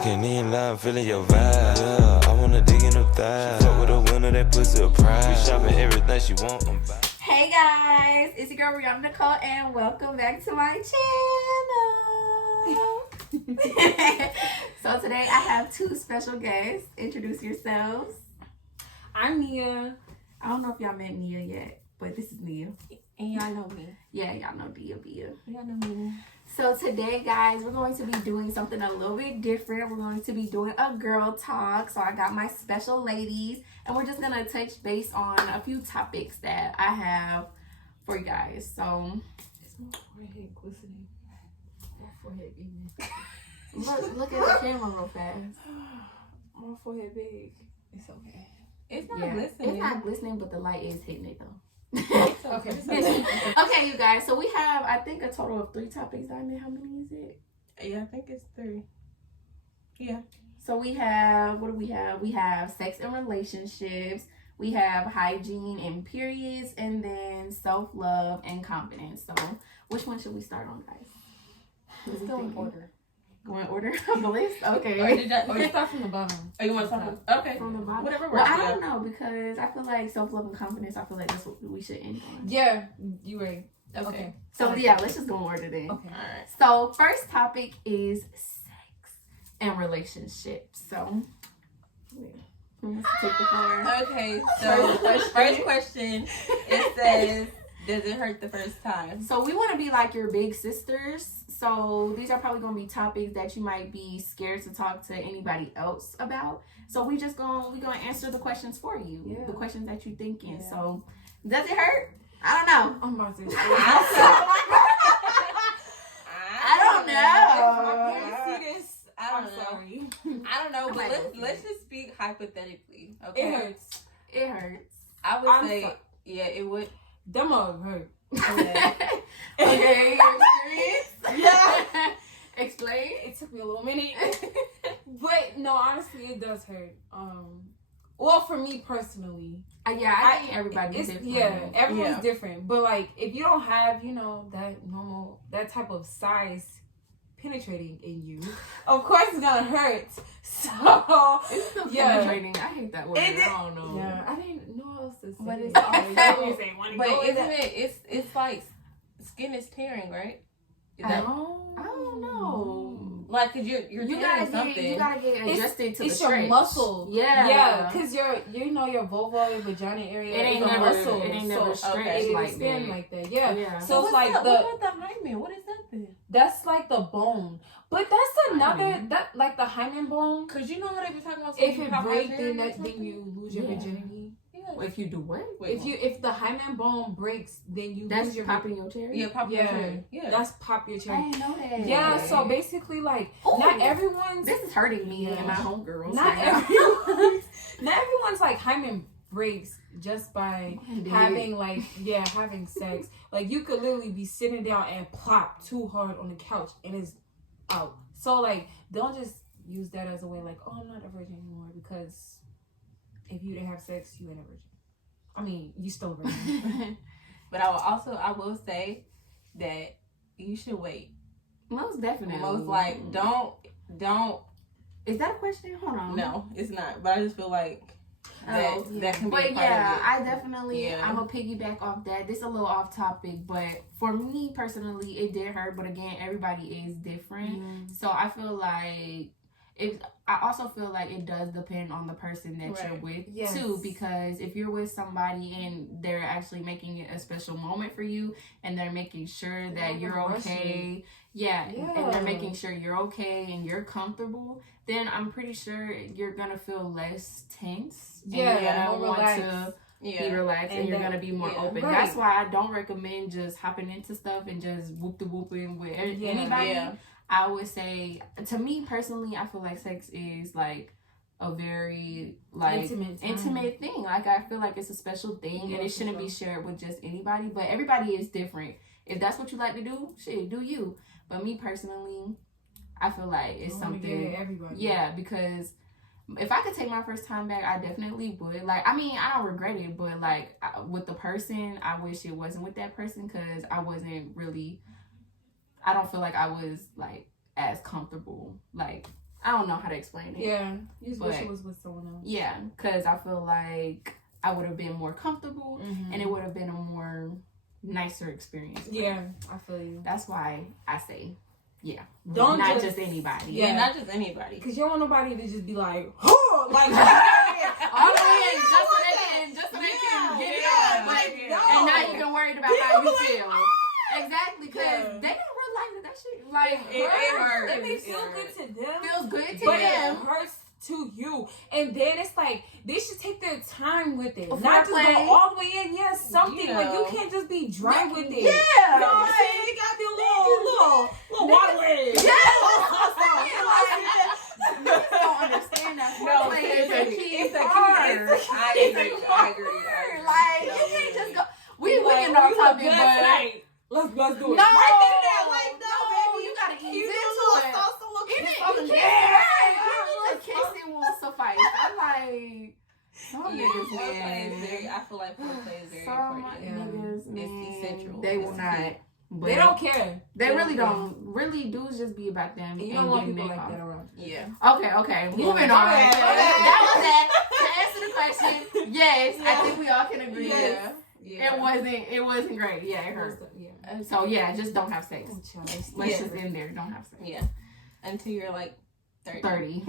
Kicking in now, feeling your vibe. Yeah, I wanna dig in her thighs. Fuck with a winner that pussy a prize. We shopping everything she want. Hey guys, it's your girl Brianna, Nicole, and welcome back to my channel. So today I have two special guests. Introduce yourselves. I'm Nia. I don't know if y'all met Nia yet, but this is Nia. And y'all know me. Yeah, y'all know Nia. Y'all know me. So today, guys, we're going to be doing something a little bit different. We're going to be doing a girl talk. So I got my special ladies, and we're just going to touch base on a few topics that I have for you guys. So, Is my forehead glistening? My forehead even. look at the camera real fast. My forehead big. It's okay. It's not Yeah, glistening. it's not glistening, but the light is hitting it though. It's okay. It's okay. Okay, you guys. So we have, I think, a total of 3 topics. Diamond, how many is it? Yeah, I think it's 3. Yeah. So we have, what do we have? We have sex and relationships. We have hygiene and periods, and then self-love and confidence. So which one should we start on, guys? Let's go in order. Go in order of the list? Okay. Or you start from the bottom. Oh, you want to start from? Okay. From the bottom? Whatever Well, works. I don't know, because I feel like self-love and confidence, I feel like that's what we should end on. Yeah, you right. Okay. So yeah, let's just go in order then. Okay. All right. So first topic is sex and relationships. So let's take the floor. Okay, so first question, it says, does it hurt the first time? So we want to be like your big sisters. So these are probably going to be topics that you might be scared to talk to anybody else about. So we're gonna answer the questions for you. Yeah. The questions that you're thinking. Yeah. So does it hurt? I don't know. I'm about to. I don't know. If my parents see this, I don't know. Sorry. I don't know, but let's just speak hypothetically. Okay. It hurts. It hurts. I would say, yeah, it would. Them all hurt. Yeah. Okay, your experience? Yeah. Explain. It took me a little minute. But no, honestly, it does hurt. Well, for me personally. Yeah, I think everybody's different. Yeah, everyone's different. But like, if you don't have, that type of size penetrating in you, of course it's gonna hurt. So it's still penetrating. I hate that word. I don't know. Yeah, I didn't know how else to say. But it's But isn't it? It's like skin is tearing, right? Is that, I don't know. Like, cause you're You tearing something. you gotta get adjusted to the it's stretch. your muscle. Yeah, because your vulva, your vagina area, it ain't is a never, muscle. It ain't never so, stretched it like expand that. like that. Yeah. So it's what's like what about the hymen? What is that then? that's like the bone, but that's another like the hymen bone. Cause you know how they be talking about. If it breaks, then you lose your virginity. Well, if you do what? If the hymen bone breaks, then you that's lose your popping your cherry. Yeah, popping your cherry. Yeah, that's pop your I cherry. didn't know that. Yeah, so basically, like, not everyone's. This is hurting me and my homegirls. Not everyone's like hymen breaks just by having having sex. Like, you could literally be sitting down and plop too hard on the couch and it's out. So like, don't just use that as a way like, oh, I'm not a virgin anymore, because if you didn't have sex, you ain't a virgin. I mean, you still a virgin. But I will say that you should wait. Most definitely. Most like don't. Is that a question? Hold on. No, it's not. But I just feel like that can be. But a part of it. I definitely. Yeah. I'm gonna piggyback off that. This is a little off topic, but for me personally, it did hurt. But again, everybody is different, so I feel like I also feel like it does depend on the person that you're with too, because if you're with somebody and they're actually making it a special moment for you and they're making sure that you're okay, and they're making sure you're okay and you're comfortable, then I'm pretty sure you're gonna feel less tense and you're gonna want to be relaxed and you're gonna be more open. Right. That's why I don't recommend just hopping into stuff and just whoop-de-whooping with anybody. I would say, to me personally, I feel like sex is like a very intimate thing. Like, I feel like it's a special thing, and it shouldn't be shared with just anybody. But everybody is different. If that's what you like to do, shit, do you. But me personally, I feel like it's something. Yeah, because if I could take my first time back, I definitely would. Like, I mean, I don't regret it, but like with the person, I wish it wasn't with that person, because I wasn't really. I don't feel like I was like as comfortable like I don't know how to explain it. Yeah, you just wish it was with someone else. Yeah, because I feel like I would have been more comfortable, and it would have been a more nicer experience. Yeah, I feel you. That's why I say, yeah, don't not just anybody. Yeah, not just anybody. Because you don't want nobody to just be like, oh, like, all the way in, just so they can get it out, and not even worried about how you feel. Exactly, because they don't realize that shit like it hurts. It may feel good to them. Feels good to but them. It hurts to you. And then it's like they should take their time with it. Before not just go all the way in. Yes, something like you can't just be dry with it. Yeah. You know what I'm saying? It gotta be a little waterway. Niggas don't understand that. No, It's a key. I agree. Like you can't just go. We in our topic, but let's do it. No, right there, like no, baby, you gotta ease you into it. Even kissing won't suffice. I'm like, some niggas, man. I feel like foreplay is very some important. Niggas, man, it's essential. They will not. They don't care. They really don't. Really, dudes just be about them. You don't want people like that around. Yeah. Okay. Moving on. That was that. To answer the question, yes, I think we all can agree. Yeah. It wasn't great. Yeah, it hurt. Yeah. So yeah, just don't have sex. Let's just end there. Don't have sex. Yeah. Until you're like 30.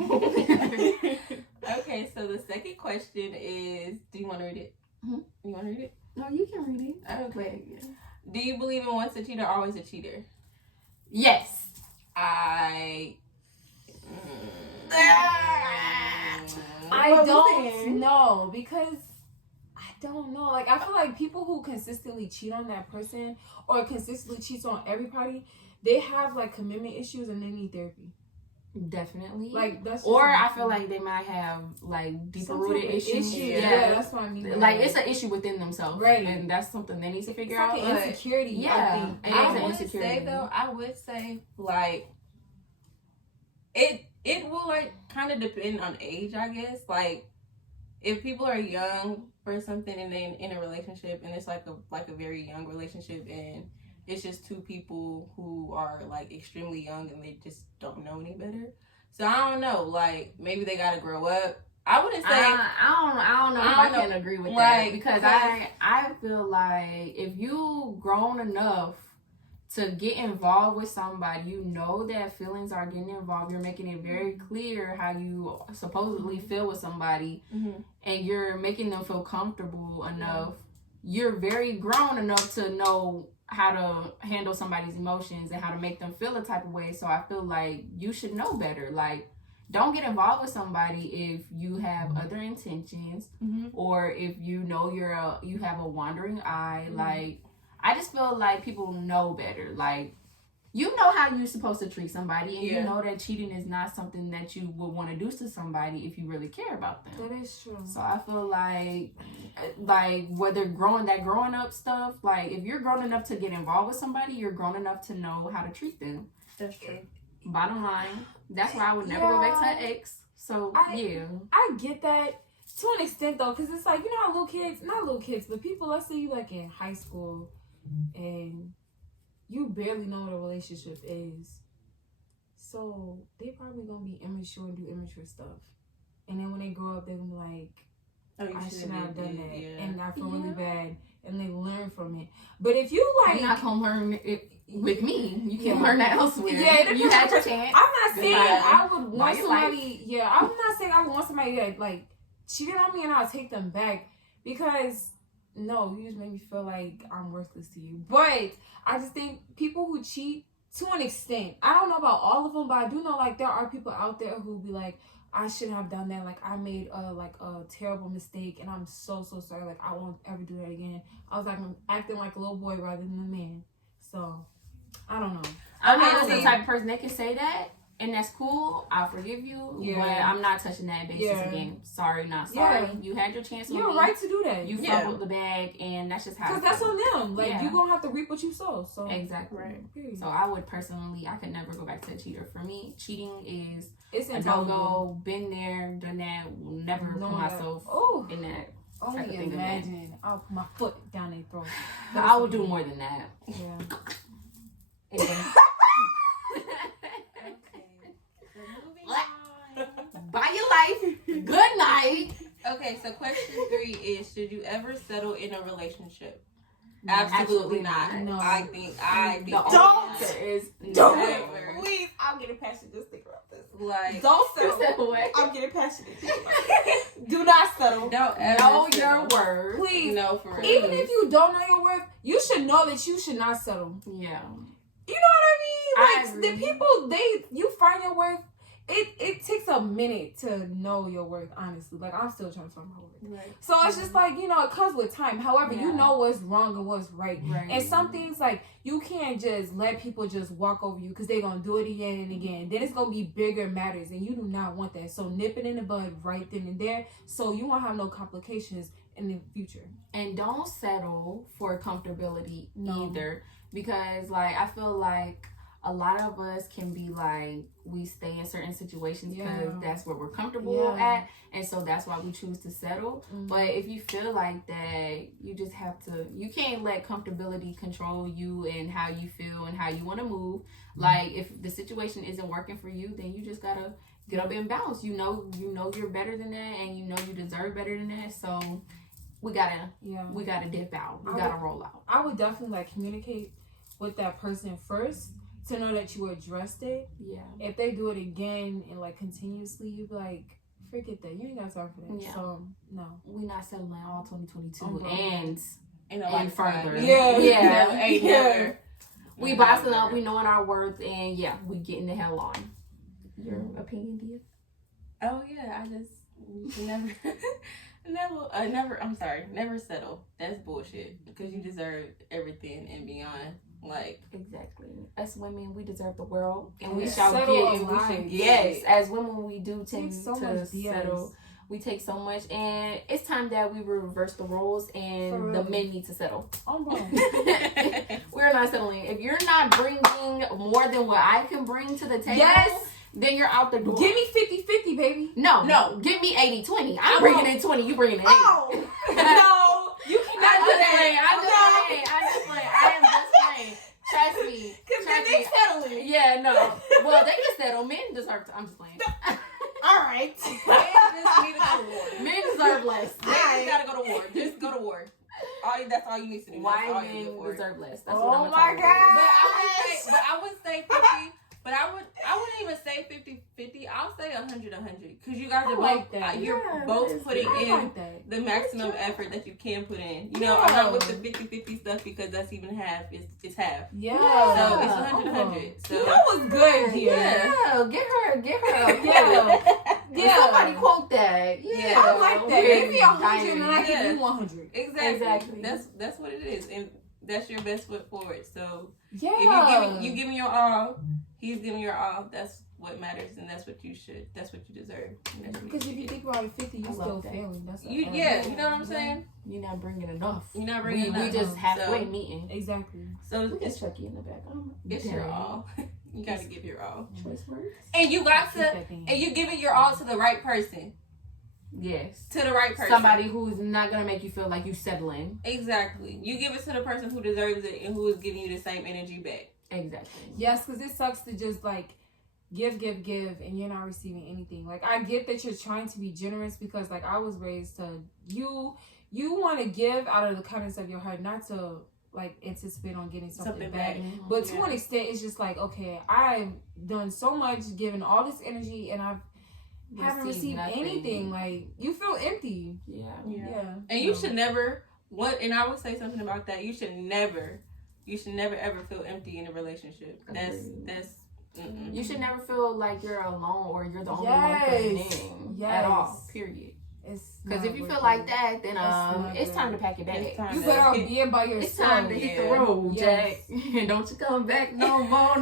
Okay, so the second question is, do you want to read it? You want to read it? No, you can read it. Okay. Do you believe in once a cheater, always a cheater? Yes. I don't know because I don't know. Like I feel like people who consistently cheat on that person or consistently cheats on everybody, they have like commitment issues and they need therapy. Definitely. Like that's or I feel like they might have like deeper rooted issues. Yeah, that's what I mean. Like it's an issue within themselves, right? And that's something they need to figure out. Like an insecurity. Yeah, I would say like it will like kind of depend on age, I guess. Like if people are young or something and they in a relationship and it's like a very young relationship and it's just two people who are like extremely young and they just don't know any better. So I don't know. Like maybe they gotta grow up. I wouldn't say. I don't know if I can agree with that because I feel like if you grown enough to get involved with somebody, you know that feelings are getting involved. You're making it very clear how you supposedly feel with somebody, and you're making them feel comfortable enough. You're very grown enough to know how to handle somebody's emotions and how to make them feel a type of way. So I feel like you should know better. Like, don't get involved with somebody if you have other intentions or if you know you have a wandering eye. Like, I just feel like people know better. Like, you know how you're supposed to treat somebody, and you know that cheating is not something that you would want to do to somebody if you really care about them. That is true. So I feel like whether growing up stuff, like if you're grown enough to get involved with somebody, you're grown enough to know how to treat them. That's true. Bottom line, that's why I would never go back to an ex. So I get that to an extent though, because it's like, you know how not little kids, but people, let's say you like in high school and you barely know what a relationship is. So they probably gonna be immature and do immature stuff. And then when they grow up, they're gonna be like, I should not have done that. Yeah. And I feel really bad. And they learn from it. But if you like... You're not gonna learn it with me. You can learn that elsewhere. Yeah, you had your chance. I'm not saying I would want somebody... Yeah, I'm not saying I would want somebody that like cheated on me and I'll take them back. Because... No, you just made me feel like I'm worthless to you. But I just think people who cheat to an extent, I don't know about all of them, but I do know like there are people out there who be like, I shouldn't have done that. Like I made a terrible mistake and I'm so sorry. Like I won't ever do that again. I was like acting like a little boy rather than a man. So I don't know. I'm not the type of person that can say that. And that's cool. I'll forgive you. Yeah. But I'm not touching that basis again. Sorry, not sorry. Yeah. You had your chance with me. You're right to do that. You fumbled the bag, and that's just how. Because that's on them. Like, you're going to have to reap what you sow. So exactly. Right. Period. So I would personally, I could never go back to a cheater. For me, cheating is a no-go. Been there, done that. Will never put myself in that. Only imagine. I'll put my foot down their throat. I would do more than that. Yeah. Okay, so question 3 is: should you ever settle in a relationship? Absolutely not. No. I think don't is never. Please, I'm getting passionate just thinking about this. Like, Don't settle. I'm getting passionate. Do not settle. Don't ever know settle. your worth. Please. No, for real. Even if you don't know your worth, you should know that you should not settle. Yeah. You know what I mean? I Like, the people, you find your worth. It takes a minute to know your worth, honestly. Like, I'm still trying to find my worth. Right. So it's just like, you know, it comes with time. However, you know what's wrong and what's right. And some things, like, you can't just let people just walk over you because they're going to do it again and again. Then it's going to be bigger matters, and you do not want that. So nip it in the bud right then and there so you won't have no complications in the future. And don't settle for comfortability either, because, like, I feel like a lot of us can be like, we stay in certain situations because that's where we're comfortable at, and so that's why we choose to settle. But if you feel like that, you just have to, you can't let comfortability control you and how you feel and how you want to move. Like, if the situation isn't working for you, then you just gotta get up and bounce. You know you're better than that, and you know you deserve better than that. So we gotta dip out. We gotta roll out. I would definitely, like, communicate with that person first to know that you addressed it. Yeah. If they do it again and, like, continuously, you be like, forget that. You ain't got time for that. Yeah. So no, we not settling all 2022 and further. Ain't never. We bossing up. We knowing our worth, and we getting the hell on. Your opinion, Dia? Oh yeah, I just never settle. That's bullshit because you deserve everything and beyond. Like, exactly. Us women, we deserve the world, and we shall get. And we should get. Yes, as women, we do tend so to settle. We take so much, and it's time that we reverse the roles, and the men need to settle. We're not settling. If you're not bringing more than what I can bring to the table, then you're out the door. Give me 50-50, baby. No. Give me 80-20. I'm bringing in 20. You bringing in 80. Oh, no. You cannot do that. I'm just playing. I am just playing. Trust me. Because then they settling. Yeah, no. Well, they can settle. Men deserve to. I'm just playing. All right. Men just need to go to war. Men deserve less. They just gotta go to war. Just go to war. That's all you need to do. Why men deserve less? That's what I'm gonna God. But I would say 50. But I wouldn't even say 50-50. I'll say 100-100. Because you guys are both, you're both putting in the maximum effort that you can put in. You know, I'm not with the 50-50 stuff because that's even half. It's half. Yeah. So it's 100-100. So that was good here. Yeah. Get her. Yeah. Somebody quote that. Yeah. I like that. Give me 100 and I give you 100. Exactly. That's what it is. And that's your best foot forward. So if you give me your all, he's giving your all. That's what matters, and that's what you deserve. Because if you think about it, 50, you're still failing. That's you know what I'm saying? You're not bringing enough. You're not bringing enough. We just halfway meeting. Exactly. So it's Chucky in the back. It's your all. You got to give your all. Choice words. And you got to, and you give it your all to the right person. Yes. To the right person. Somebody who's not going to make you feel like you settling. Exactly. You give it to the person who deserves it and who is giving you the same energy back. Exactly. Yes, because it sucks to just, like, give, and you're not receiving anything. Like, I get that you're trying to be generous because, like, I was raised to, you want to give out of the kindness of your heart, not to, like, anticipate on getting something back. Mm-hmm. But to an extent, it's just like, okay, I've done so much, given all this energy, and haven't received anything. Like, you feel empty. Yeah. And you should never, and I would say something about that. You should never ever feel empty in a relationship. That's you should never feel like you're alone or you're the only one putting in at all. Period. Because if you feel like that, then it's time to pack your bag. You better be by yourself. It's time to hit the road, Jack. Don't you come back no more.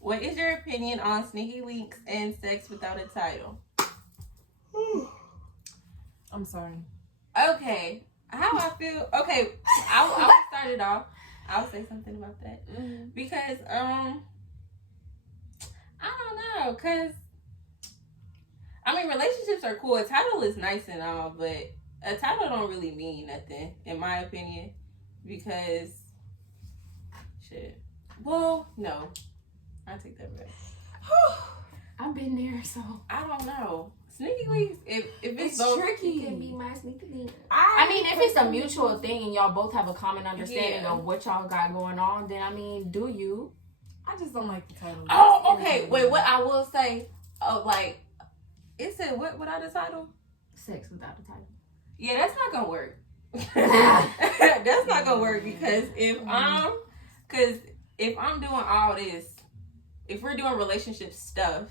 What is your opinion on sneaky links and sex without a title? I'm sorry. Okay. How I feel. Okay. I'll start it off. I'll say something about that. Because, I don't know. Because, I mean, relationships are cool. A title is nice and all, but a title don't really mean nothing, in my opinion. Because, shit. Well, no. I take that back. I've been there, so I don't know. Sneaky links, if it's tricky, it can be my sneaky link. I mean, if it's a mutual thing and y'all both have a common understanding of what y'all got going on, then I mean, do you? I just don't like the title. Oh, okay. Wait, what I will say, like, it said what without the title? Sex without the title. Yeah, that's not gonna work. That's not gonna work because if I'm doing all this, if we're doing relationship stuff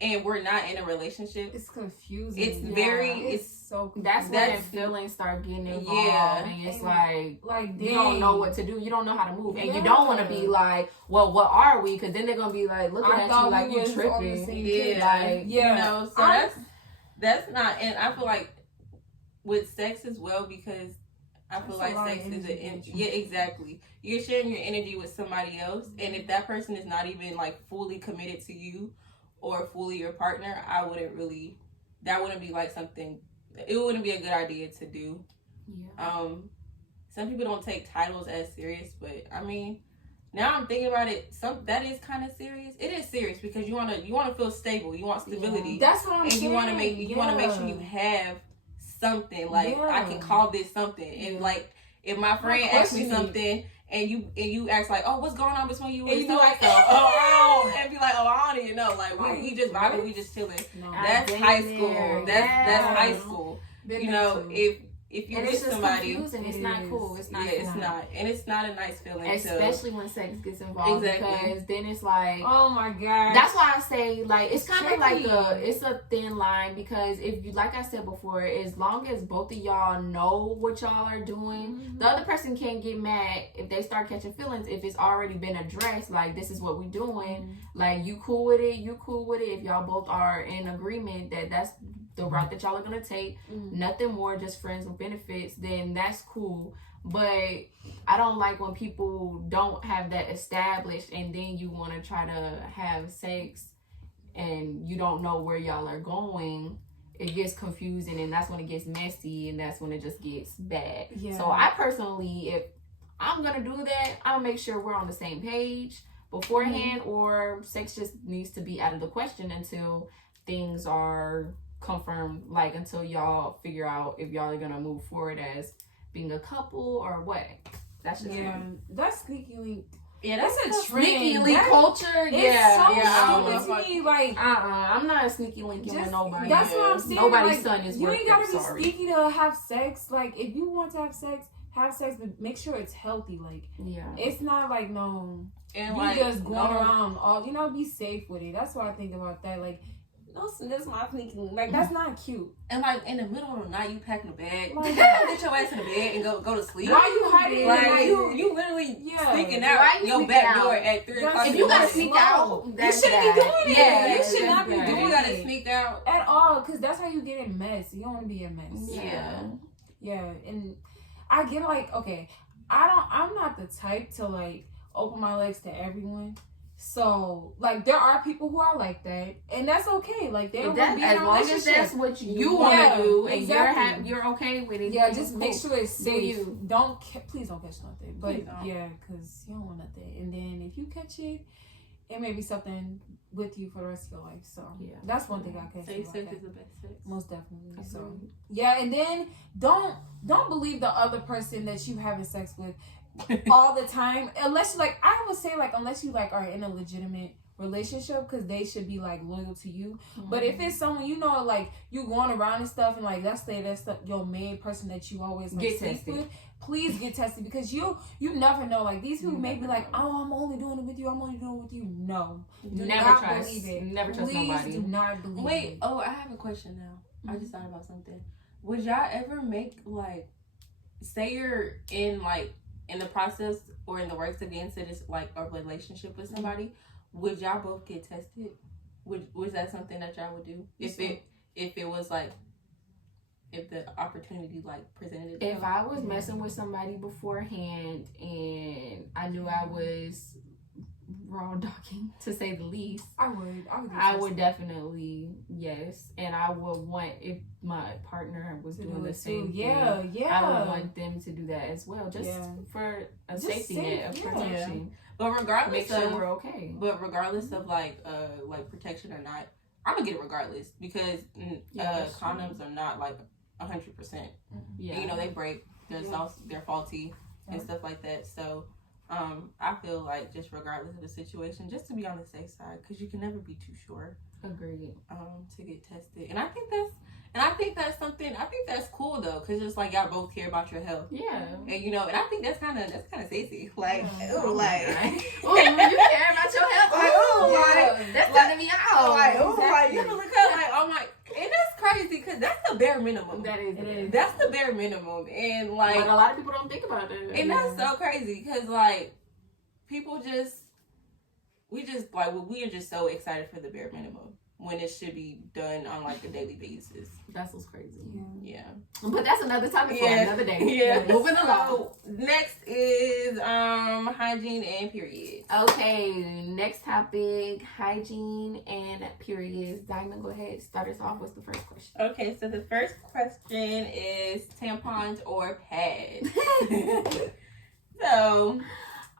and we're not in a relationship, it's confusing. It's it's so confusing. That's when feelings start getting involved, and it's like you don't know what to do, you don't know how to move, and you don't want to be like, well, what are we? Because then they're gonna be like looking at you like you tripping. You know, so that's not, and I feel like with sex as well, because I feel like sex is exactly. You're sharing your energy with somebody else, and if that person is not even like fully committed to you or fully your partner, that wouldn't be like something. It wouldn't be a good idea to do. Yeah. Some people don't take titles as serious, but I mean, now I'm thinking about it. That is kind of serious. It is serious because you want to feel stable. You want stability. Yeah. That's what I'm saying. And you want to make sure you have something like I can call this something. And like if my friend asks me something and you ask like, oh, what's going on between you and so like, and be like, oh, I don't even know. Like we just vibing, we just chilling. No, that's high school. That's high school. You know, if you with somebody, it's not cool. It's not. It's not, and it's not a nice feeling. Especially when sex gets involved, because then it's like, oh my god. That's why I say like it's kind of like it's a thin line, because if you, like I said before, as long as both of y'all know what y'all are doing, the other person can't get mad if they start catching feelings if it's already been addressed. Like, this is what we're doing. Like, you cool with it. If y'all both are in agreement that that's the route that y'all are gonna take, nothing more, just friends with benefits, then that's cool. But I don't like when people don't have that established and then you want to try to have sex and you don't know where y'all are going. It gets confusing, and that's when it gets messy, and that's when it just gets bad. So I personally, if I'm gonna do that, I'll make sure we're on the same page beforehand, or sex just needs to be out of the question until things are confirmed, like until y'all figure out if y'all are gonna move forward as being a couple or what. That's just that's sneaky link. Yeah, that's a sneaky link culture. It's so stupid to me. Like, I'm not a sneaky linking with nobody. That's what I'm saying. Nobody's son is you worth ain't gotta it, be sneaky to have sex. Like, if you want to have sex, but make sure it's healthy. Like, it's not like and you just going around all, be safe with it. That's what I think about that. Like, that's my thinking. Like, that's not cute. And like in the middle of the night, you packing a bag. Like, get your ass in the bed and go to sleep. Why you hiding? Like, you literally sneaking out your back door at 3 o'clock. If you gotta sneak out, you shouldn't be doing it. You should not be doing it. You gotta sneak out at all, because that's how you get in mess. You don't want to be in mess. Yeah, and I get like, okay, I'm not the type to like open my legs to everyone. So, like, there are people who are like that, and that's okay. Like, they don't want to be in a relationship. As long as that's what you want to do, and you're okay with it. Yeah, just make sure it's safe. Please don't catch nothing. But because you don't want nothing. And then if you catch it, it may be something with you for the rest of your life. So that's one thing I can say. Safe sex is the best sex. Most definitely. So and then don't believe the other person that you having sex with all the time, unless you unless you like are in a legitimate relationship, because they should be like loyal to you. But if it's someone like you going around and stuff, and like that's your main person that you always like, get tested with, please get tested, because you never know. Like, these people may be like, oh, I'm only doing it with you. No, never trust nobody. Do not believe. Wait, I have a question now. I just thought about something. Would y'all ever make, like, say you're in the process or in the works of getting into this, like, a relationship with somebody, would y'all both get tested? Was that something that y'all would do? If it was, like, if the opportunity, like, presented itself? If I was messing with somebody beforehand and I knew I was raw dogging, to say the least, I would definitely, yes. And I would want, if my partner was doing the same thing, I would want them to do that as well, just for a safety net of protection. But regardless, make sure we're okay. But regardless of like protection or not, I'm gonna get it regardless because condoms are not like 100%. Yeah, you know they break. They're faulty and stuff like that. So I feel like just regardless of the situation, just to be on the safe side, because you can never be too sure. Agreed. To get tested, and I think that's something. I think that's cool though, because it's like y'all both care about your health. Yeah. And you know, and I think that's kind of sexy. Like, ooh, like, ooh, you care about your health. Like, ooh, like that's letting me out. Like, ooh, like you know, because like, oh my, and that's crazy because that's the bare minimum. That is. That's the bare minimum, and like a lot of people don't think about it. And that's so crazy because like people we are just so excited for the bare minimum when it should be done on like a daily basis. That's what's crazy. Yeah. But that's another topic for another day. Yeah. Moving along. Next is hygiene and periods. Okay, next topic, hygiene and periods. Diamond, go ahead. Start us off. What's the first question? Okay, so the first question is tampons or pads. So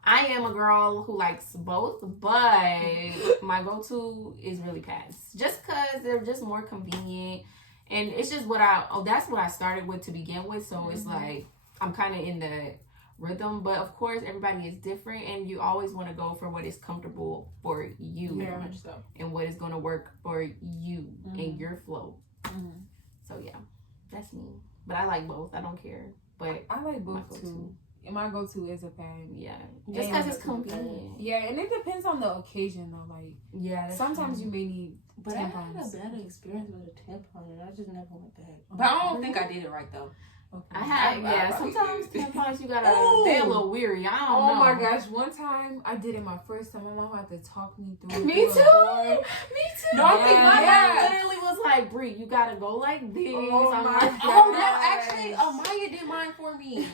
I am a girl who likes both, but my go-to is really pads. Just because they're just more convenient. And it's just that's what I started with to begin with. So it's like, I'm kind of in the rhythm. But of course, everybody is different. And you always want to go for what is comfortable for you. Very much so. And what is going to work for you and your flow. So yeah, that's me. But I like both. I don't care. But I like both too. And my go-to is a pad. Yeah. Just because it's convenient. Yeah, and it depends on the occasion though. Like, yeah, sometimes you may need But tampons. I had a bad experience with a tampon and I just never went back. But I don't think I did it right though. Okay. I have, sometimes tampons you gotta, they're a little weary. I don't know. Oh my gosh, one time I did it my first time. My mom had to talk me through it. Me too. Me too. No, I think my mom literally was like, Bree, you gotta go like this. Oh my God. Oh no, actually, Maya did mine for me.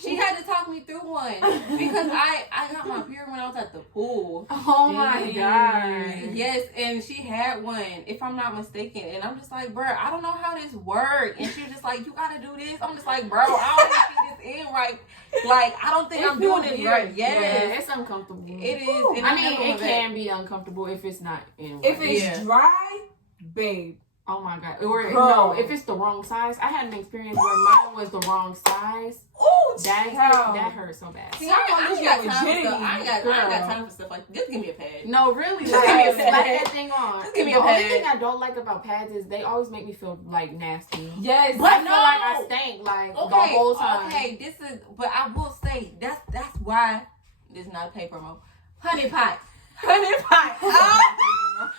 She had to talk me through one because I got my period when I was at the pool. Oh my God. Yes, and she had one, if I'm not mistaken. And I'm just like, bro, I don't know how this works. And she was just like, you gotta do this. I'm just like, bro, I don't think this in right. Like, I don't think I'm doing this right. Yes. Yeah, it's uncomfortable. It is. I mean, it can be uncomfortable if it's not in right. If it's dry, babe. Oh my God. Or no, if it's the wrong size. I had an experience where mine was the wrong size. Ooh, that hurt so bad. See, I ain't got time for stuff like that. Just give me a pad. No, really. Like, slap that thing on. Just give me the a pad. only thing I don't like about pads is they always make me feel like nasty. Yes, but I feel like I stank like the whole time. Okay, but I will say that's why this is not a pay promo. Honey pot. Oh.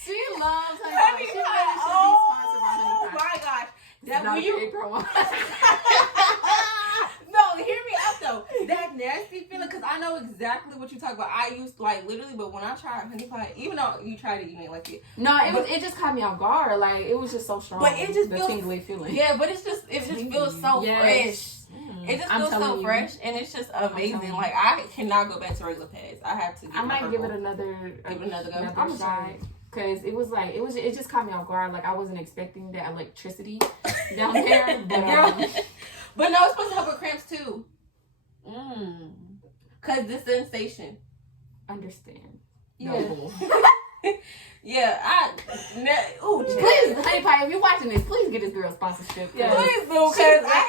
She loves honey pot. She really should be sponsored by honey pot. Oh my gosh. That not when you pay promo. No, hear me out though. That nasty feeling, because I know exactly what you talk about. I used to like literally, but when I tried honey pot, even though you tried it, you didn't like it. No, it just caught me off guard. Like it was just so strong. But it just the feels tingly feeling. Yeah, but it just feels so fresh. It just feels so fresh, and it's just amazing. Like I cannot go back to regular pads. I have to. I might give it another go. Shot. Cause it just caught me off guard. Like I wasn't expecting that electricity down there. But no, it's supposed to help with cramps too. Cause the sensation. Understand. Yeah. Yeah. Please, honey pie, if you're watching this, please get this girl sponsorship. Yeah. Please do, cause I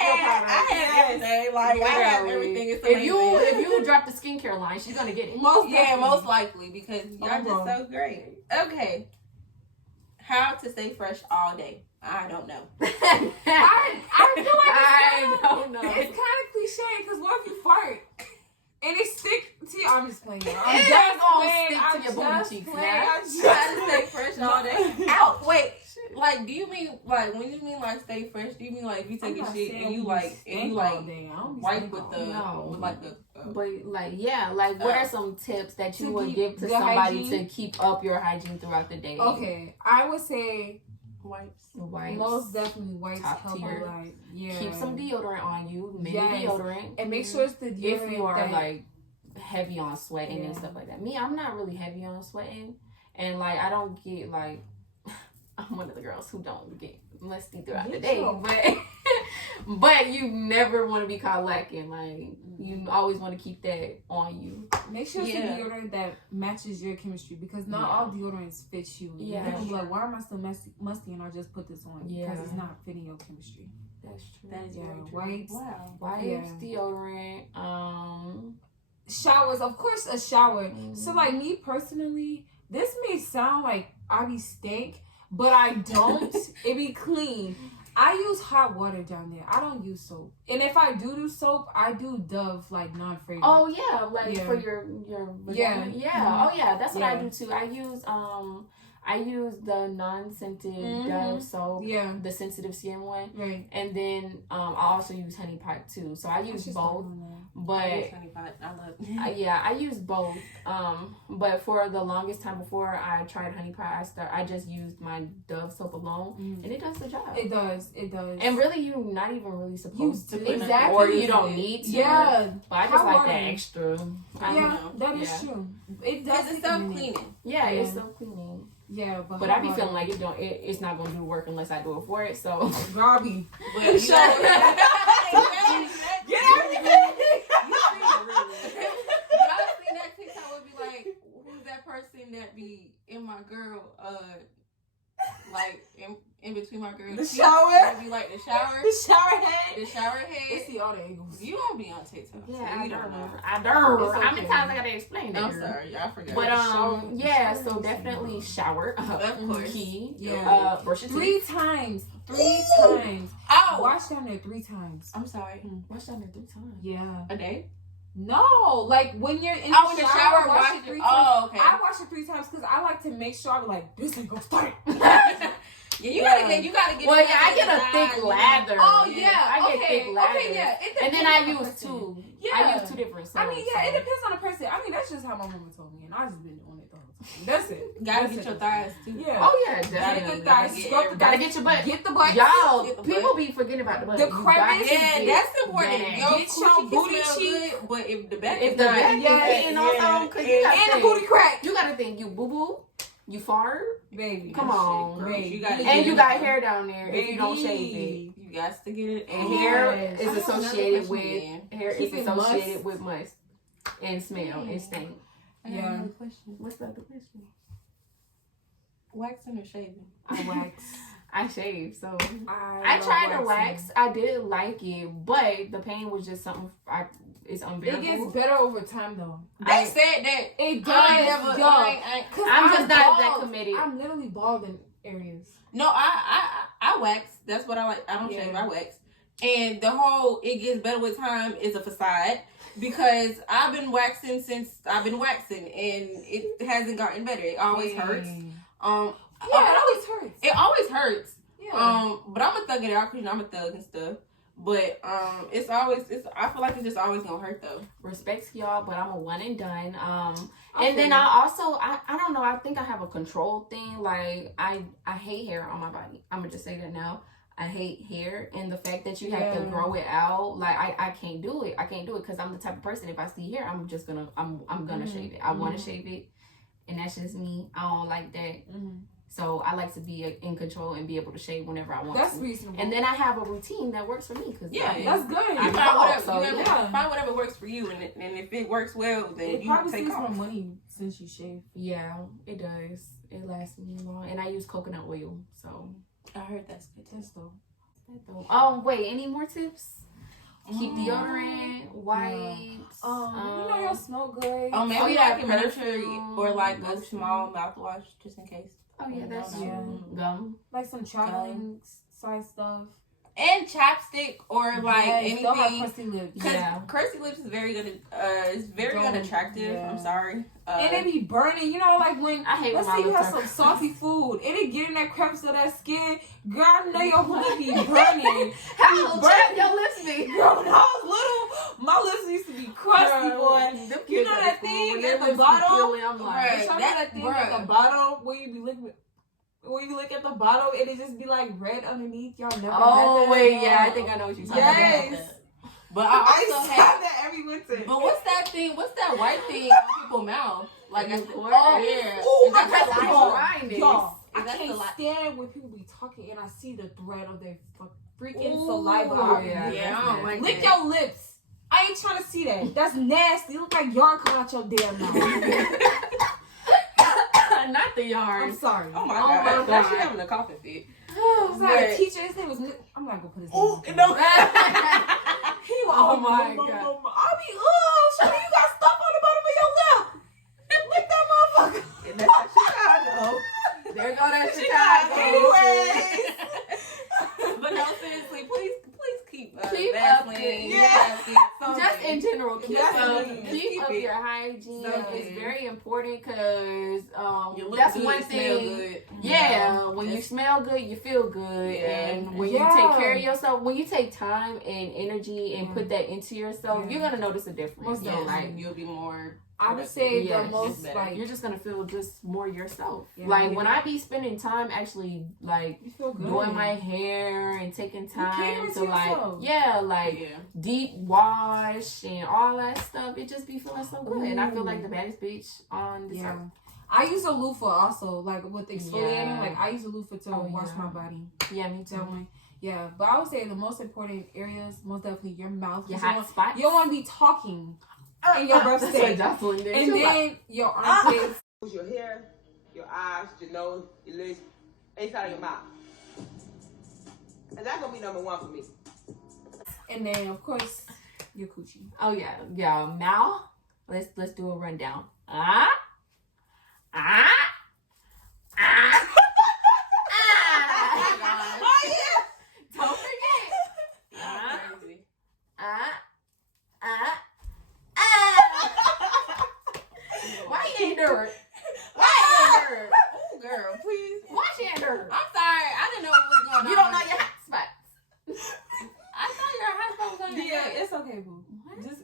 had everything. Like I have everything. It's if you drop the skincare line, she's gonna get it. Most likely because y'all just so great. Okay. How to stay fresh all day? I don't know. I feel like I don't know. It's kind of cliche because what if you fart and it stick to you? I'm just playing. I'm just gonna stick to your booty cheeks. How to stay fresh all day? Out. Wait. Like, do you mean like when you mean like stay fresh? Do you mean like you take a shit and you like wipe with the But like what are some tips that you would give to somebody to keep up your hygiene throughout the day? Okay, I would say wipes. Most definitely wipes help a lot. Yeah. Keep some deodorant on you. Maybe deodorant. And make sure it's the deodorant if you are like heavy on sweating and stuff like that. Me, I'm not really heavy on sweating, and like I don't get like I'm one of the girls who don't get musty throughout the day, But you never want to be caught lacking. Like, you always want to keep that on you. Make sure it's a deodorant that matches your chemistry, because not all deodorants fit you. Yeah. You can be like, why am I still musty and I just put this on? Yeah. Because it's not fitting your chemistry. That's true. That is very true. Wipes. Wow. Wipes, deodorant, showers, of course, a shower. So, like, me personally, this may sound like I be stink, but I don't. It be clean. I use hot water down there. I don't use soap. And if I do soap, I do Dove, like, non-fragrant. Oh, yeah. Like, for your vagina. Yeah. Oh, yeah. That's what I do, too. I use the non-scented Dove soap, the sensitive skin one, right? And then I also use Honey Pot too. So I use both, but I use Honey Pot. I love it. I use both. But for the longest time before I tried Honey Pot, I just used my Dove soap alone, and it does the job. It does. And really, you're not even really supposed to, exactly, or you don't need to. Yeah, but I just like the extra. That is true. It does. It's self-cleaning. Yeah, it's self-cleaning. Yeah, but I be feeling like it's not gonna do the work unless I do it for it. So Robbie, but you know, get everything. Y'all seen that TikTok would be like, who's that person that be in my girl, like in between my girl? The shower. It'd be like the shower. The shower head. The shower head. It's the all the angles. You don't be on TikTok. Yeah, so I you don't. know. I don't. Okay. How many times I gotta explain that? I'm sorry, I forgot. But yeah. So definitely shower. Of course. Key. Yeah. Brush your 3 teeth. times. 3 times. Oh, Wash down there 3 times. I'm sorry. Wash down there 3 times. Yeah. A day? No, like when you're in in the the shower, shower, wash wash it 3 it. times. Oh, okay. I wash it 3 times because I like to make sure I'm like, this ain't gonna start. Yeah, you gotta get. Well, yeah, I get a thick lather. Oh yeah, I get thick lather. Okay, yeah. And then I use 2. Yeah. I use 2 different soaps. I mean, yeah, it depends on the person. I mean, that's just how my mama told me, and I just been doing it the whole time. That's it. Gotta get your thighs too. Yeah. Oh yeah, Gotta definitely. get thighs. Scrub the Gotta thighs. get your butt. Get the butt. Y'all, Get the people butt. be forgetting about the butt. The You crevice. got to Yeah, get that's important. that. Yo, Get your coochie booty smell cheek. good, but if the back If is the not, back is hitting also, because you got And to the booty crack. You gotta think, you boo boo, you fart, Baby. come on, Baby. You gotta and get you it. got hair down there if you don't Baby. shave it. You got to get it. And Yes. hair I is have associated another with question hair is Keeping associated must. with must and smell and stink. I got Yeah. another question. What's the other question? Waxing or shaving? I wax. I shave, so I I tried to wax. I did like it, but the pain was just something. It's It unbearable. gets better over time though. They said that. It does. I ain't never. Yo, I ain't- I'm just not that bald. committed. I'm literally bald in areas. No, I wax. That's what I like. I don't Yeah. shave. I wax. And the whole it gets better with time is a facade because I've been waxing since I've been waxing and it hasn't gotten better. It always hurts. Yeah, it always hurts. It always hurts. Yeah. But I'm gonna thug it out because I'm a thug and stuff. But it's always I feel like it's just always gonna hurt though. Respects y'all, but I'm a one and done. Okay. And then I also I don't know, I think I have a control thing. Like I hate hair on my body. I'm gonna just say that now. I hate hair and the fact that you have to grow it out. Like I can't do it. I can't do it because I'm the type of person, if I see hair, I'm just gonna I'm gonna shave it. I want to shave it, and that's just me. I don't like that. So I like to be in control and be able to shave whenever I want That's to. reasonable. And then I have a routine that works for me. Cause Yeah, that's good. I You find whatever, so, find whatever works for you, and if it works well, then It you probably take saves more off. money since you shave. Yeah, it does. It lasts me long, and I use coconut oil. So I heard that's good too. That's dope. wait, any more tips? Keep deodorant, wipes. You know you'll smell good. Maybe Oh, yeah, like a miniature perfume, or like a lotion. small mouthwash just in case. Oh yeah, that's Yeah. true. Gum. Like some traveling size stuff. And chapstick or like Yes, don't have anything. crusty lips. Because Yeah. crusty lips is very good. It's very Don't- unattractive. yeah. I'm sorry. And they be burning, you know, like when I hate let's when my say you lips have are some salty food, it'll get in that crevice of that skin. Girl, I know your booty be burning. How burn your lips be? Girl, when I was little, my lips used to be crusty, boy. You know that thing at the bottom? I'm like, Right. Bitch, I know that thing at bruh. the bottom where you be looking. When you look at the bottom, it'll just be like red underneath. Y'all never had oh that? wait, yeah, I think I know what you're talking Yes. about. But I I used also to have have. that every winter. But what's that thing? What's that white thing on people's mouth? Like at the yeah. Ooh, Is that I got the the light? Grinding. Y'all, I Is that the can't light? stand when people be talking and I see the thread of their freaking saliva out. Yeah, I don't like Lick that. your lips. I ain't trying to see that. That's nasty. It look like yarn coming out your damn mouth. Not the yarn. I'm sorry. Oh my my god. God. She having a coughing fit. I was like a But- teacher. His name was. I'm not gonna put his name. Oh, on no. He was. Oh my God. I be. Shawty, you got stuff on the bottom of your lip. Lick that motherfucker. And that's Chicago. There go that Chicago. Chicago. But no, seriously, please keep Keep Vaseline. up the- Just in general, keep Keep up it. your hygiene. So It's good. very important because You look that's good, one you smell thing. good. Yeah, when you That's- smell good, you feel good, Yeah. and when Yeah. you take care of yourself, when you take time and energy and put that into yourself, Yeah. you're gonna notice a difference. Most So, definitely. like, You'll be more. I would say Yeah, the it's most better. like you're just gonna feel just more yourself. Yeah. Like when I be spending time actually like you feel good. doing my hair and taking time cater to to like yourself. like Yeah. deep wash and all that stuff, it just be feeling so good. And I feel Ooh. like the baddest bitch on this Yeah. earth. I use a loofah also, like with exfoliating. Yeah. Like I use a loofah to Oh, wash yeah. my body. Yeah, me too. That one. Yeah, but I would say the most important areas, most definitely your mouth. 'Cause Your you hot don't- spots. You don't want to be talking in your breath That's state. what Jocelyn did. And She was like, then your armpits. Your hair, your eyes, your nose, your lips, inside of your mouth. And that's gonna be number one for me. And then of course your coochie. oh yeah, mouth. Let's do a rundown. Ah. Oh yeah. Don't forget. Crazy. Why you ain't do it? Why you ain't do it? Oh girl, please. Why she ain't do it? I'm sorry. I didn't know what was going on. You don't know your hot spots. I thought your hot spot was on your Yeah, neck. it's okay, boo. Just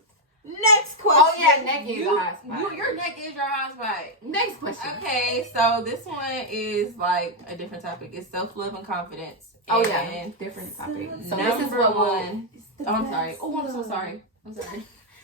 Next question. Oh yeah, neck is a hot spot. Your neck is your hot spot. Next question. Okay, so this one is like a different topic. It's self-love and confidence. Oh yeah, And different topic. So number this is what we'll. one. Oh, I'm sorry. Oh, I'm so sorry. I'm sorry.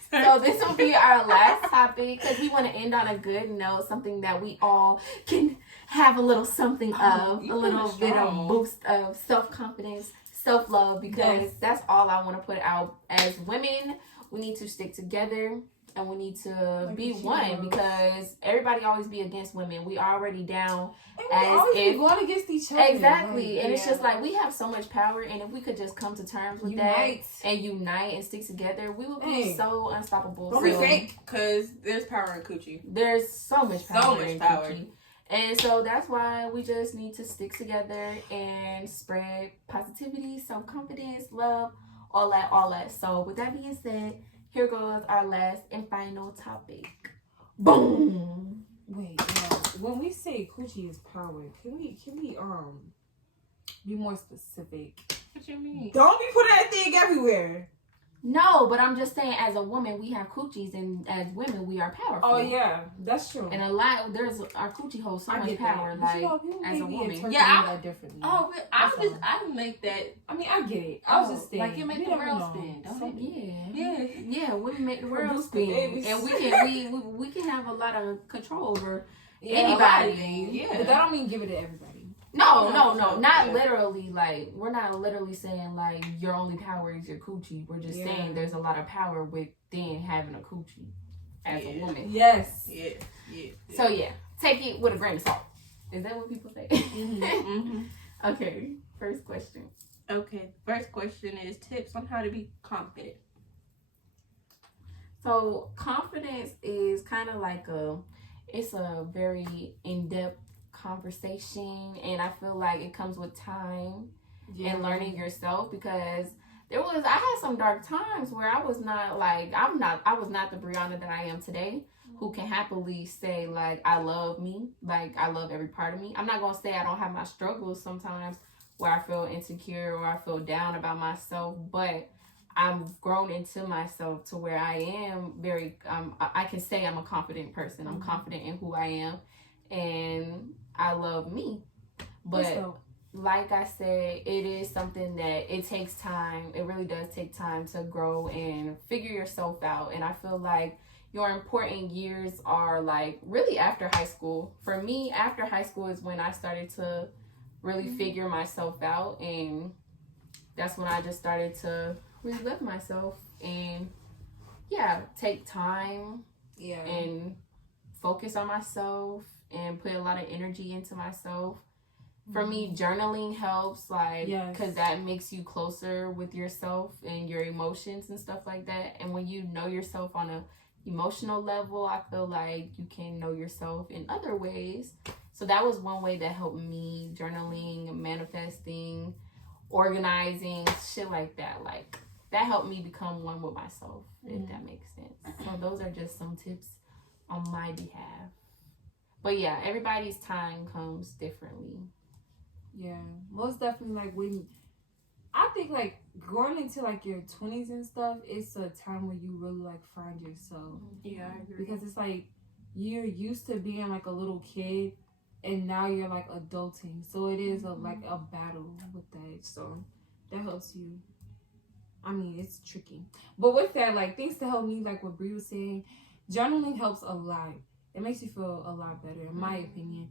So this will be our last topic because we want to end on a good note, something that we all can have a little something of, you a little kinda bit of strong. boost of self-confidence, self-love, because Yes. that's all I want to put out. As women, we need to stick together and we need to Like be the one heroes. because everybody always be against women. We already down. and we As always if- be going against each other. Exactly. Like, And it's yeah. just like we have so much power, and if we could just come to terms with Unite. that and unite and stick together, we would be Dang. so unstoppable. Don't be So fake. Cause there's power in coochie. there's so much power. So much in power. coochie. And so that's why we just need to stick together and spread positivity, self-confidence, love, all that. So with that being said, here goes our last and final topic. Boom. Wait, when we say coochie is power, can we be more specific? What you mean? Don't be putting that thing everywhere. No, but I'm just saying, as a woman, we have coochies, and as women, we are powerful. Oh yeah, that's true. And a lot, our coochie holds so I much get power. that. But you know, Like, people as a may be woman. interpreting Yeah, that differently. Oh, but I make that. I mean, I get it. I was just saying, like it make you the never world know. spin, don't So, it? yeah. Yeah, women make the world Produce the spin, babies. and we can have a lot of control over Yeah, anybody. a lot of things. Yeah. But that don't mean give it to everybody. No, No, not yeah. literally. Like, we're not literally saying like your only power is your coochie. We're just Yeah. saying there's a lot of power within having a coochie as a Yeah. woman. Yes. Yeah. So yeah, take it with a grain of salt. Is that what people say? Mhm. Okay, first question. Okay. First question is tips on how to be confident. So confidence is kind of like it's a very in-depth conversation, and I feel like it comes with time and learning yourself, because I had some dark times where I was not the Brianna that I am today, who can happily say like I love me, like I love every part of me. I'm not gonna say I don't have my struggles sometimes where I feel insecure or I feel down about myself, but I've grown into myself to where I am very I can say I'm a confident person. I'm confident in who I am, and I love me. But like I said, it is something that it takes time. It really does take time to grow and figure yourself out. And I feel like your important years are like really after high school. For me, after high school is when I started to really figure myself out and that's when I just started to relive myself and take time and focus on myself and put a lot of energy into myself. For me, journaling helps, like, because that makes you closer with yourself and your emotions and stuff like that. And when you know yourself on a emotional level, I feel like you can know yourself in other ways. So that was one way that helped me, journaling, manifesting, organizing, shit like that. Like, that helped me become one with myself, if that makes sense. So those are just some tips on my behalf. But yeah, everybody's time comes differently. Yeah, most definitely. Like, when I think, like, going into like your 20s and stuff, it's a time where you really like find yourself. Yeah, I agree. Because it's like you're used to being like a little kid, and now you're like adulting. So it is like a battle with that. So that helps you. I mean, it's tricky. But with that, like, things to help me, like what Bree was saying, journaling helps a lot. It makes you feel a lot better, in my opinion.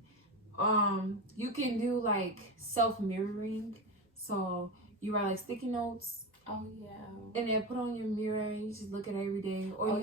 You can do like self-mirroring. So you write like sticky notes. Oh yeah. And then put on your mirror and you just look at it every day. Or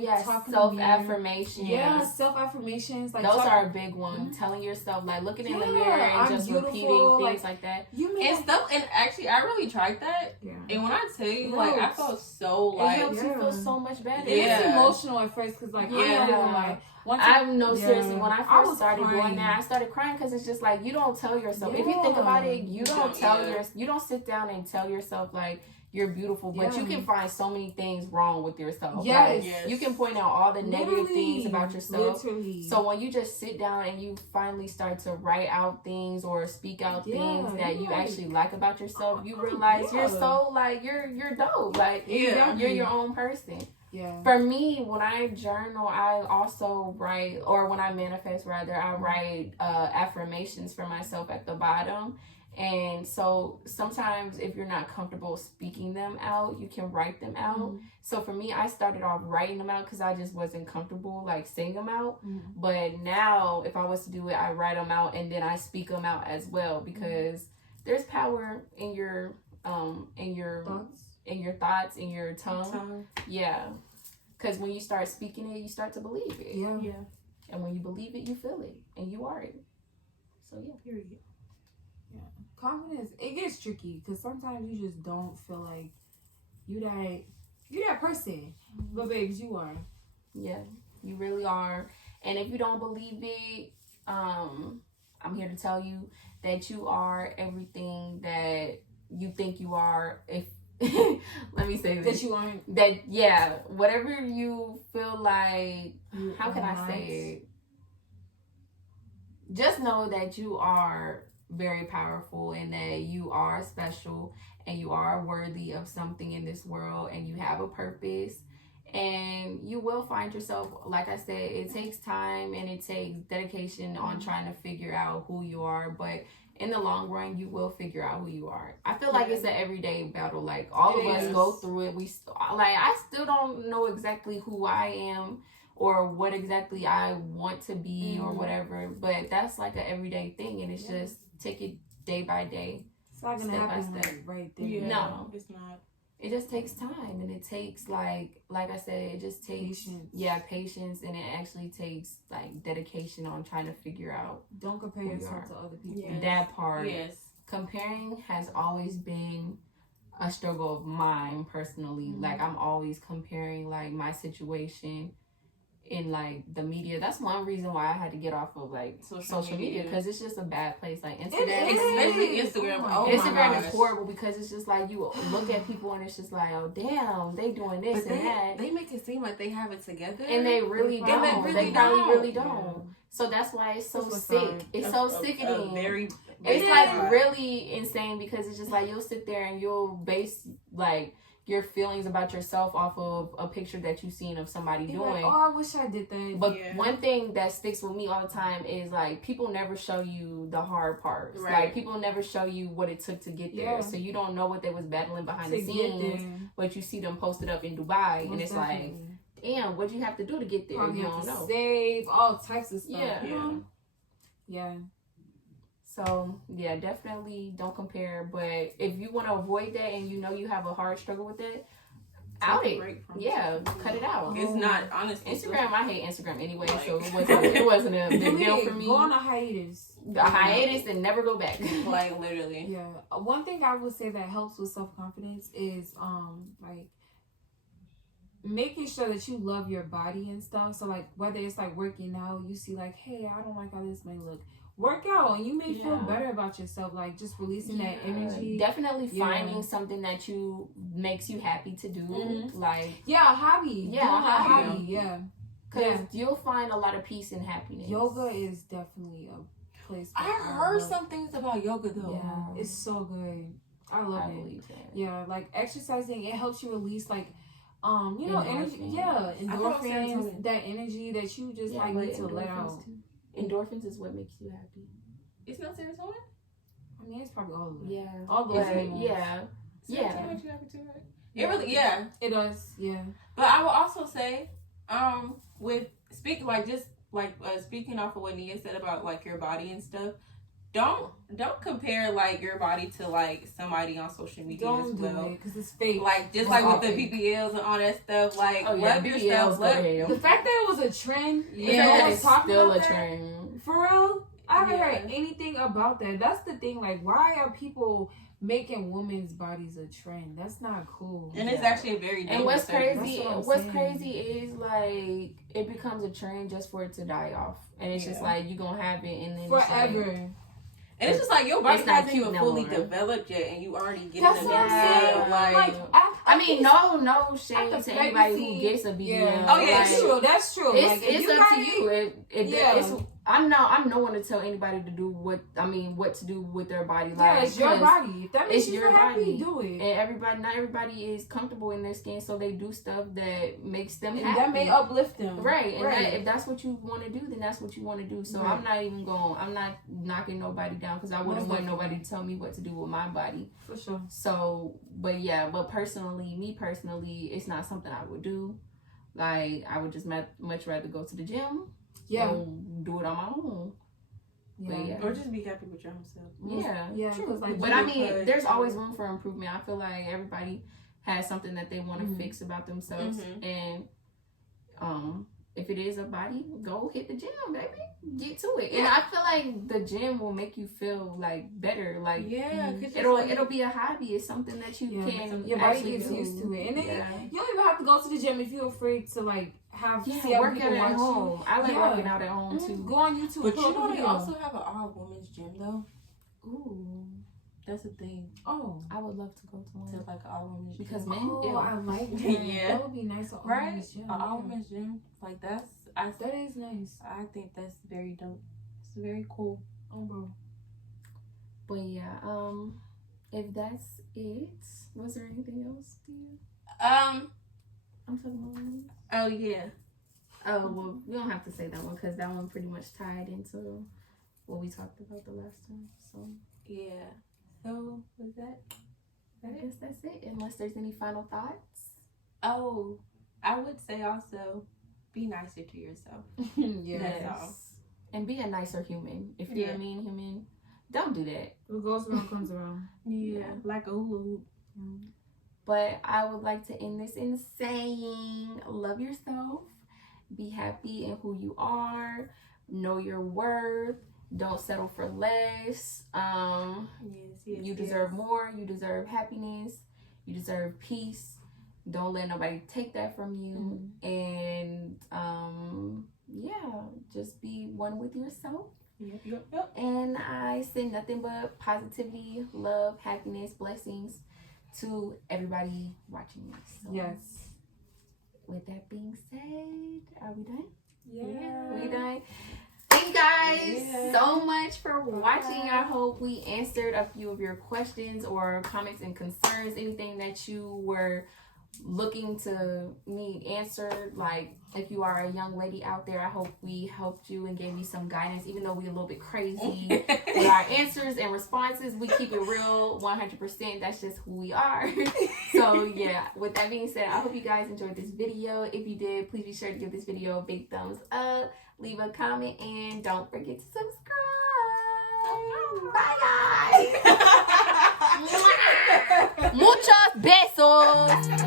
self-affirmations. Yeah, self-affirmations. Like, those are a big one. Telling yourself, like, looking in the mirror and just repeating things like that. And stuff, and actually, I really tried that. Yeah. And when I tell you, like, I felt so, like, it helps you feel so much better. Yeah. It's emotional at first, because, like, seriously, when I first started doing that, I started crying because it's just like, you don't tell yourself. If you think about it, you don't sit down and tell yourself, like, you're beautiful, but you can find so many things wrong with yourself. Yes. Like, you can point out all the negative things about yourself. So when you just sit down and you finally start to write out things or speak out things that you actually like about yourself, you realize you're so, like, you're dope. Like, you're your own person. Yeah. For me, when I journal, I also write, or when I manifest rather, I write affirmations for myself at the bottom. And so sometimes if you're not comfortable speaking them out, you can write them out. So for me, I started off writing them out because I just wasn't comfortable, like, saying them out. But now if I was to do it, I write them out and then I speak them out as well, because there's power in your thoughts, in your tongue. Yeah. Because when you start speaking it, you start to believe it. Yeah. And when you believe it, you feel it and you are it. So yeah. Period. Confidence, it gets tricky because sometimes you just don't feel like you that person. But babes, you are. Yeah, you really are. And if you don't believe it, I'm here to tell you that you are everything that you think you are. If let me say this. That you aren't. That, whatever you feel like, how can I say it? Just know that you are very powerful and that you are special and you are worthy of something in this world and you have a purpose, and you will find yourself, like I said, it takes time and it takes dedication on trying to figure out who you are, but in the long run you will figure out who you are. I feel like it's an everyday battle. Like, all of us go through it. I still don't know exactly who I am or what exactly I want to be or whatever, but that's like an everyday thing, and it's just take it day by day. It's not gonna happen like right there. Yeah, no, it's not. It just takes time, and it takes like I said, it just takes patience, and it actually takes like dedication on trying to figure out. Don't compare yourself to other people. Yes. That part. Yes. Comparing has always been a struggle of mine personally. Like, I'm always comparing like my situation in like the media. That's one reason why I had to get off of like social media, because it's just a bad place. Like Instagram, especially Instagram. Instagram is horrible because it's just like you look at people and it's just like, oh damn, they doing this and that. They make it seem like they have it together, and they really don't. They probably really don't. So that's why it's so sick. It's so sickening. It's like really insane, because it's just like you'll sit there and you'll base like your feelings about yourself off of a picture that you've seen of somebody doing. Like, oh, I wish I did that. But one thing that sticks with me all the time is like, people never show you the hard parts. Right. Like, people never show you what it took to get there. So you don't know what they was battling behind the scenes, but you see them posted up in Dubai, and it's like, damn, what'd you have to do to get there? You don't know. Save all types of stuff. Yeah. Yeah. So yeah, definitely don't compare. But if you want to avoid that and you know you have a hard struggle with it, out it. Yeah, cut it out. It's not honestly Instagram. I hate Instagram anyway, so it wasn't a big deal for me. Go on a hiatus. A hiatus and never go back. Like literally. Yeah. One thing I would say that helps with self-confidence is like making sure that you love your body and stuff. So like whether it's like working out, you see like, hey, I don't like how this may look. Work out and you may feel better about yourself, like just releasing that energy. Definitely finding something that makes you happy to do. Like a hobby. Yeah, a hobby. Yeah. Because you'll find a lot of peace and happiness. Yoga is definitely a place. I heard some things about yoga though. Yeah, it's so good. I love it. Yeah, like exercising, it helps you release like you know, energy. Yeah, endorphins, that energy that you just like need to let out. Endorphins is what makes you happy. It's not serotonin? I mean, it's probably all of it. Yeah. All those things. Yeah. Serotonin makes you happy too, right? Yeah. It really, It does, yeah. But I will also say, with speaking off of what Nia said about like your body and stuff, don't compare like your body to like somebody on social media as well. Don't do it because it's fake. Like just like with the BBLs and all that stuff. Like love yourself. The fact that it was a trend, it's still a trend. For real, I haven't heard anything about that. That's the thing. Like, why are people making women's bodies a trend? That's not cool. And it's actually a very and what's crazy is like it becomes a trend just for it to die off, and it's just like you're gonna have it and then forever. And it's just like your body hasn't even fully developed yet, and you already get That's in what I'm saying. Like I mean, no shame to anybody who gets a BBL. Yeah. Oh yeah, like, that's true. It's up to you. It's I'm no one to tell anybody to do what to do with their body. Like, it's your body. If that makes you happy, body. do it. And not everybody is comfortable in their skin, so they do stuff that makes them happy. That may uplift them. Right. And if that's what you want to do, then that's what you want to do. So I'm not knocking nobody down because I wouldn't want nobody to tell me what to do with my body. For sure. So, but me personally, it's not something I would do. Like, I would just much rather go to the gym. Yeah. And do it on my own. Yeah. Or just be happy with your own self. Yeah. True. Like, but I mean, there's always room for improvement. I feel like everybody has something that they want to fix about themselves. And if it is a body, go hit the gym, baby. Get to it. And I feel like the gym will make you feel like better. Like it'll be a hobby. It's something that you can. Your body gets used to it, and then you don't even have to go to the gym if you're afraid to like see work out at home. I like working out at home too. Go on YouTube. But you know they also have an all women's gym though. Ooh. That's a thing. Oh, I would love to go to one. To like an all women's because gym. men. I like that. That would be nice. Right? An all women's gym. Like that is nice. I think that's very dope. It's very cool. Oh, bro. But yeah, if that's it, was there anything else? I'm talking about women. Oh yeah. Oh well, we don't have to say that one because that one pretty much tied into what we talked about the last time. So yeah. So was that? I guess that's it. Unless there's any final thoughts. Oh, I would say also be nicer to yourself. Yes. And be a nicer human. If you're a mean human, don't do that. What goes around comes around. Yeah. Like a hula hoop. But I would like to end this in saying, love yourself. Be happy in who you are. Know your worth. Don't settle for less. You deserve more. You deserve happiness. You deserve peace. Don't let nobody take that from you. And just be one with yourself. Yep. And I send nothing but positivity, love, happiness, blessings to everybody watching this. So, yes. With that being said, are we done? Yeah. We done? Thank you guys so much for watching. I hope we answered a few of your questions or comments and concerns. Anything that you were looking to need answered. Like, if you are a young lady out there, I hope we helped you and gave you some guidance. Even though we're a little bit crazy with our answers and responses, we keep it real 100%. That's just who we are. So yeah, with that being said, I hope you guys enjoyed this video. If you did, please be sure to give this video a big thumbs up, leave a comment, and don't forget to subscribe. Bye, guys. Muchos besos.